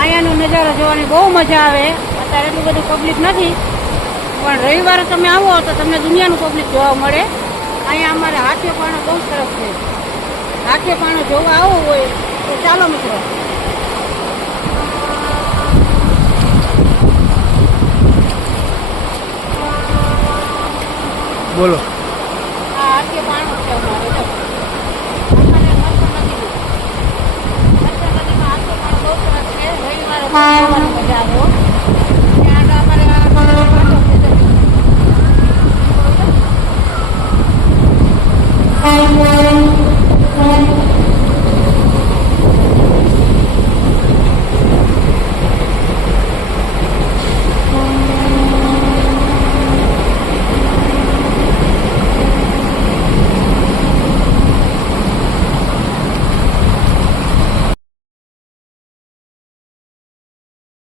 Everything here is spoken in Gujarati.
અહીંયાનો નજારો જોવાની બહુ મજા આવે. અત્યારે એટલું બધું પબ્લિક નથી. પણ રવિવારે તમે આવો તો તમને દુનિયાનું પબ્લિક જોવા મળે. અહીંયા અમારે હાથે પાણો બહુ સરસ છે. હાથે પાણો જોવા આવવું હોય તો ચાલો મિત્રો. બોલો. આ હાથે પાણો છે અમારે. Bye!